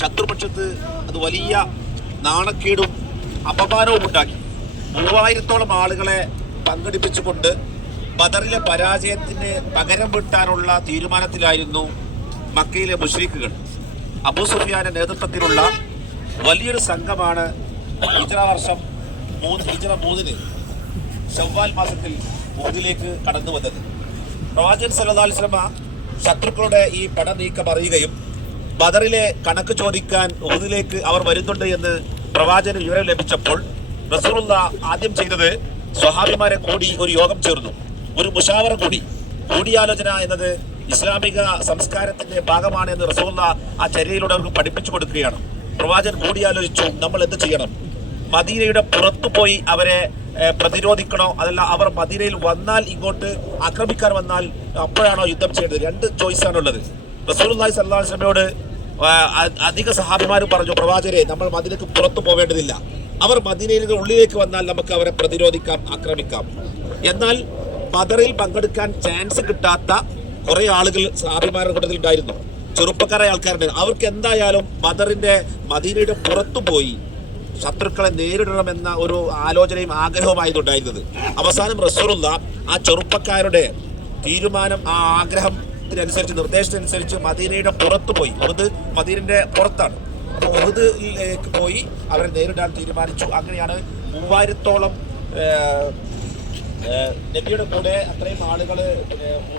ശത്രുപക്ഷത്ത് അത് വലിയ നാണക്കേടും അപമാനവും ഉണ്ടാക്കി. 3000-ഓളം ആളുകളെ പങ്കെടുപ്പിച്ചുകൊണ്ട് ബദറിലെ പരാജയത്തിന് പകരം വീട്ടാനുള്ള തീരുമാനത്തിലായിരുന്നു മക്കയിലെ മുശ്രിക്കുകൾ. അബൂ സുഫിയാന്റെ നേതൃത്വത്തിലുള്ള വലിയൊരു സംഘമാണ് ഹിജ്റ വർഷം 3 ശവ്വാൽ മാസത്തിൽ ഉഹദിലേക്ക് കടന്നു വന്നത്. പ്രവാചകൻ സല്ലല്ലാഹു അലൈഹി വസല്ലമ ശത്രുക്കളുടെ ഈ പടനീക്കം അറിയുകയും ബദറിലെ കണക്ക് ചോദിക്കാൻ ഉഹദിലേക്ക് അവർ വരുന്നുണ്ട് എന്ന് പ്രവാചകന് വിവരം ലഭിച്ചപ്പോൾ റസൂലുള്ളാഹി ആദ്യം ചെയ്തത് സ്വഹാബിമാരെ കൂടി ഒരു യോഗം ചേർന്നു, ഒരു മുശാവറ കൂടി. കൂടിയാലോചന എന്നത് ഇസ്ലാമിക സംസ്കാരത്തിന്റെ ഭാഗമാണ് എന്ന് റസൂലുള്ളാഹി ആ ചര്യയിലൂടെ അവർക്ക് പഠിപ്പിച്ചു കൊടുക്കുകയാണ്. പ്രവാചകൻ കൂടിയാലോചിച്ചു, നമ്മൾ എന്ത് ചെയ്യണം? മദീനയുടെ പുറത്തു പോയി അവരെ പ്രതിരോധിക്കണോ, അതല്ല അവർ മദീനയിൽ വന്നാൽ ഇങ്ങോട്ട് ആക്രമിക്കാൻ വന്നാൽ അപ്പോഴാണോ യുദ്ധം ചെയ്യേണ്ടത്? 2 ചോയ്സാണുള്ളത്. റസൂലുള്ളാഹി സ്വല്ലല്ലാഹു അലൈഹി വസല്ലമയോട് അധിക സഹാബിമാർ പറഞ്ഞു, പ്രവാചകരെ, നമ്മൾ മദീനയ്ക്ക് പുറത്തു പോവേണ്ടതില്ല. അവർ മദീനയുടെ ഉള്ളിലേക്ക് വന്നാൽ നമുക്ക് അവരെ പ്രതിരോധിക്കാം, ആക്രമിക്കാം. എന്നാൽ ബദറിൽ പങ്കെടുക്കാൻ ചാൻസ് കിട്ടാത്ത കുറെ ആളുകൾ സഹാബിമാരുടെ കൂട്ടത്തിൽ ഉണ്ടായിരുന്നു, ചെറുപ്പക്കാരായ ആൾക്കാരുണ്ടായിരുന്നു. അവർക്ക് എന്തായാലും മദീനയുടെ പുറത്തു പോയി ശത്രുക്കളെ നേരിടണമെന്ന ഒരു ആലോചനയും ആഗ്രഹവുമായിരുന്നുണ്ടായിരുന്നത്. അവസാനം റസൂലുള്ളാഹി ആ ചെറുപ്പക്കാരുടെ തീരുമാനം, ആ ആഗ്രഹത്തിനനുസരിച്ച്, നിർദ്ദേശത്തിനനുസരിച്ച് മദീനയുടെ പുറത്തു പോയി. ഉഹദ് മദീനയുടെ പുറത്താണ്. അപ്പോൾ ഉഹദിലേക്ക് പോയി അവരെ നേരിടാൻ തീരുമാനിച്ചു. അങ്ങനെയാണ് 3000-ഓളം നബിയുടെ കൂടെ അത്രയും ആളുകൾ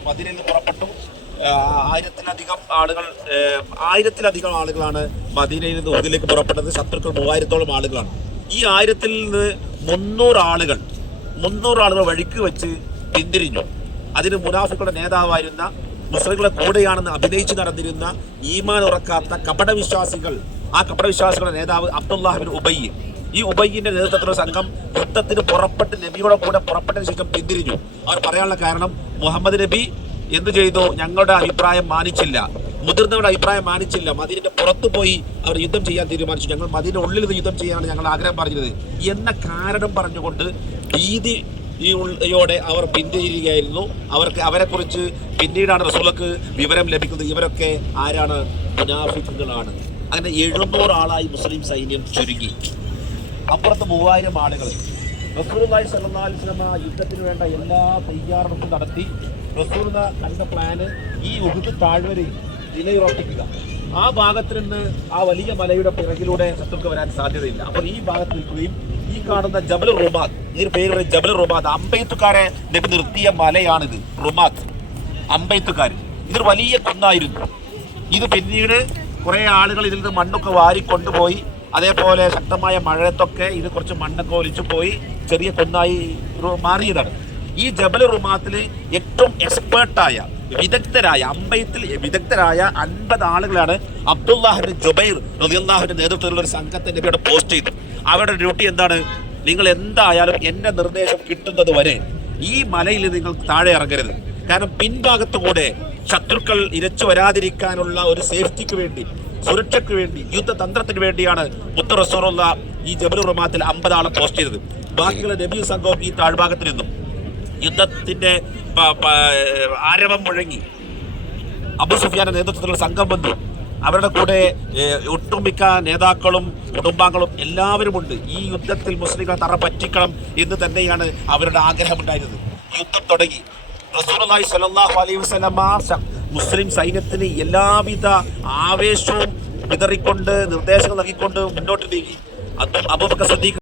മദീനയിൽ നിന്ന് പുറപ്പെട്ടു. 1000-ലധികം ആളുകളാണ് മദീനയിൽ നിന്ന് ഉഹദിലേക്ക് പുറപ്പെട്ടത്. ശത്രുക്കൾ 3000-ഓളം ആളുകളാണ്. ഈ 1000-ൽ നിന്ന് 300 ആളുകൾ വഴിക്ക് വെച്ച് പിന്തിരിഞ്ഞു. അതിന് മുനാഫിക്കുകളുടെ നേതാവായിരുന്ന, മുസ്ലിങ്ങളെ കൂടെയാണെന്ന് അഭിനയിച്ചു നടന്നിരുന്ന, ഈമാൻ ഉറക്കാത്ത കപടവിശ്വാസികൾ, ആ കപടവിശ്വാസികളുടെ നേതാവ് അബ്ദുല്ലാഹ് ഇബ്നു ഉബയ്യ്, ഈ ഉബയ്യിന്റെ നേതൃത്വത്തിലുള്ള സംഘം യുദ്ധത്തിന് പുറപ്പെട്ട് നബിയുടെ കൂടെ പുറപ്പെട്ടതിന് ശേഷം പിന്തിരിഞ്ഞു. അവർ പറയാനുള്ള കാരണം, മുഹമ്മദ് നബി എന്തു ചെയ്തു? ഞങ്ങളുടെ അഭിപ്രായം മാനിച്ചില്ല, മുതിർന്നവരുടെ അഭിപ്രായം മാനിച്ചില്ല. മദീനയുടെ പുറത്തു പോയി അവർ യുദ്ധം ചെയ്യാൻ തീരുമാനിച്ചു. ഞങ്ങൾ മദീനയുടെ ഉള്ളിൽ നിന്ന് യുദ്ധം ചെയ്യാനാണ് ഞങ്ങൾ ആഗ്രഹം പറഞ്ഞത് എന്ന കാരണം പറഞ്ഞുകൊണ്ട് ഭീതിയോടെ അവർ പിന്തിരിയുകയായിരുന്നു. അവരെക്കുറിച്ച് പിന്നീടാണ് റസൂലുള്ളാഹിക്ക് വിവരം ലഭിക്കുന്നത്. ഇവരൊക്കെ ആരാണ്? മുനാഫിക്കുകളാണ്. അങ്ങനെ 700 ആളായി മുസ്ലിം സൈന്യം ചുരുങ്ങി. അപ്പുറത്ത് 3000 ആളുകൾ. റസൂലുള്ളാഹി സ്വല്ലല്ലാഹു അലൈഹി വസല്ലമ യുദ്ധത്തിന് വേണ്ട എല്ലാ തയ്യാറെടുപ്പും നടത്തി. റസൂലുള്ളാഹി കണ്ട പ്ലാന് ഈ ഉഹദ് താഴ്വരയിൽ നിലയുറപ്പിക്കുക. ആ ഭാഗത്ത് നിന്ന് ആ വലിയ മലയുടെ പിറകിലൂടെ ശത്രുക്കൾ വരാൻ സാധ്യതയില്ല. അപ്പോൾ ഈ ഭാഗത്ത് നിൽക്കുകയും ഈ കാണുന്ന ജബൽ റുമാത്ത്, ഇതിന് പേര് പറയും ജബൽ റുമാത്ത്, അമ്പെയ്ത്തുകാരെ നബി നിർത്തിയ മലയാണിത്. റുമാത്ത്, അമ്പെയ്ത്തുകാർ. ഇതൊരു വലിയ കുന്നായിരുന്നു. ഇത് പിന്നീട് കുറേ ആളുകൾ ഇതിൽ നിന്ന് മണ്ണൊക്കെ വാരിക്കൊണ്ടുപോയി. അതേപോലെ ശക്തമായ മഴയത്തൊക്കെ ഇത് കുറച്ച് മണ്ണൊക്കെ ഒലിച്ചു പോയി ചെറിയ കുന്നായി മാറിയതാണ്. ഈ ജബൽ റുമാത്തിൽ ഏറ്റവും എക്സ്പേർട്ടായ, അമ്പെയ്ത്തിൽ വിദഗ്ധരായ 50 ആളുകളാണ് അബ്ദുല്ലാഹ് ഇബ്നു ജുബൈർ റളിയല്ലാഹുവിന്റെ നേതൃത്വത്തിലുള്ള ഒരു സംഘത്തെ നബിയോട് പോസ്റ്റ് ചെയ്തു. അവരുടെ ഡ്യൂട്ടി എന്താണ്? നിങ്ങൾ എന്തായാലും എന്റെ നിർദ്ദേശം കിട്ടുന്നത് വരെ ഈ മലയിൽ നിങ്ങൾ താഴെ ഇറങ്ങരുത്. കാരണം പിൻഭാഗത്തുകൂടെ ശത്രുക്കൾ ഇരച്ചു വരാതിരിക്കാനുള്ള ഒരു സേഫ്റ്റിക്ക് വേണ്ടി, സുരക്ഷയ്ക്ക് വേണ്ടി, യുദ്ധതന്ത്രത്തിന് വേണ്ടിയാണ് മുത്ത് റസൂലുള്ളാഹി ഈ ജബൽ റുമാത്തിൽ 50 ആളെ പോസ്റ്റ് ചെയ്തത്. ബാക്കിയുള്ള നബിയും സംഘവും ഈ താഴ്ഭാഗത്ത് നിന്നും യുദ്ധത്തിന്റെ ആരവം മുഴങ്ങി. അബൂ സുഫിയാന്റെ നേതൃത്വത്തിലുള്ള സംഘം വന്നു. അവരുടെ കൂടെ ഒട്ടുമിക്ക നേതാക്കളും കുടുംബാംഗങ്ങളും എല്ലാവരുമുണ്ട്. ഈ യുദ്ധത്തിൽ മുസ്ലിങ്ങളെ തറ പറ്റിക്കണം എന്ന് തന്നെയാണ് അവരുടെ ആഗ്രഹമുണ്ടായിരുന്നത്. യുദ്ധം തുടങ്ങി. റസൂലുള്ളാഹി സ്വല്ലല്ലാഹു അലൈഹി വസല്ലമ മുസ്ലിം സൈന്യത്തിന് എല്ലാവിധ ആവേശവും വിതറിക്കൊണ്ട്, നിർദ്ദേശങ്ങൾ നൽകിക്കൊണ്ട് മുന്നോട്ട് നീങ്ങി. അബൂബക്കർ സിദ്ദീഖ്